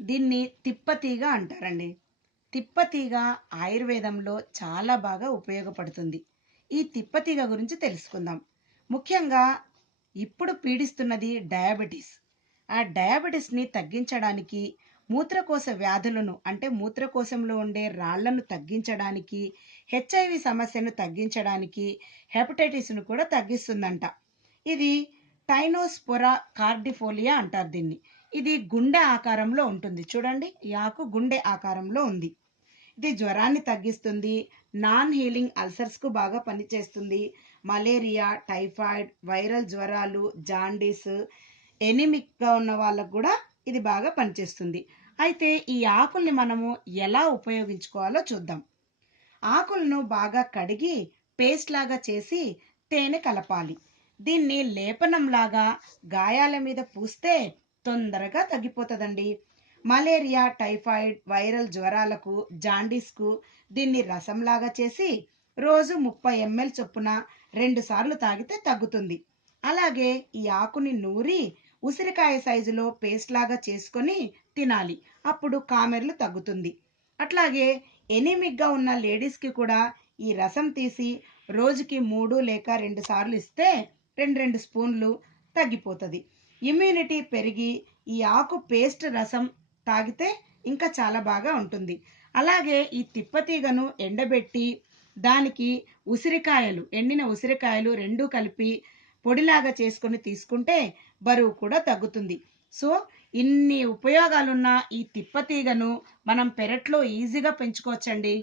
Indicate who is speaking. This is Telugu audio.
Speaker 1: దీన్ని తిప్పతీగ అంటారండి. తిప్పతీగ ఆయుర్వేదంలో చాలా బాగా ఉపయోగపడుతుంది. ఈ తిప్పతీగ గురించి తెలుసుకుందాం. ముఖ్యంగా ఇప్పుడు పీడిస్తున్నది డయాబెటీస్. ఆ డయాబెటీస్ని తగ్గించడానికి మూత్రకోశ వ్యాధులను అంటే మూత్రకోశంలో ఉండే రాళ్ళను తగ్గించడానికి హెచ్ఐవి సమస్యను తగ్గించడానికి హెపటైటిస్ను కూడా తగ్గిస్తుందంట. ఇది టైనోస్పొరా కార్డిఫోలియా అంటారు దీన్ని. ఇది గుండె ఆకారంలో ఉంటుంది. చూడండి ఈ ఆకు గుండె ఆకారంలో ఉంది. ఇది జ్వరాన్ని తగ్గిస్తుంది నాన్ హీలింగ్ అల్సర్స్కు బాగా పనిచేస్తుంది. మలేరియా టైఫాయిడ్ వైరల్ జ్వరాలు జాండీస్ ఎనిమిక్గా ఉన్న వాళ్ళకు కూడా ఇది బాగా పనిచేస్తుంది. అయితే ఈ ఆకుల్ని మనము ఎలా ఉపయోగించుకోవాలో చూద్దాం. ఆకులను బాగా కడిగి పేస్ట్ లాగా చేసి తేనె కలపాలి. దీన్ని లేపనంలాగా గాయాల మీద పూస్తే తొందరగా తగ్గిపోతుందండి. మలేరియా టైఫాయిడ్ వైరల్ జ్వరాలకు జాండీస్కు దీన్ని రసంలాగా చేసి రోజు ముప్పై ఎంఎల్ చొప్పున రెండు సార్లు తాగితే తగ్గుతుంది. అలాగే ఈ ఆకుని నూరి ఉసిరికాయ సైజులో పేస్ట్ లాగా చేసుకొని తినాలి. అప్పుడు కామెర్లు తగ్గుతుంది. అట్లాగే ఎనిమిక్గా ఉన్న లేడీస్కి కూడా ఈ రసం తీసి రోజుకి మూడు లేక రెండు సార్లు ఇస్తే రెండు రెండు స్పూన్లు తగ్గిపోతుంది. ఇమ్యూనిటీ పెరిగి ఈ ఆకు పేస్ట్ రసం తాగితే ఇంకా చాలా బాగా ఉంటుంది. అలాగే ఈ తిప్పతీగను ఎండబెట్టి దానికి ఉసిరికాయలు ఎండిన ఉసిరికాయలు రెండు కలిపి పొడిలాగా చేసుకొని తీసుకుంటే బరువు కూడా తగ్గుతుంది. సో ఇన్ని ఉపయోగాలున్న ఈ తిప్పతీగను మనం పెరట్లో ఈజీగా పెంచుకోవచ్చండి.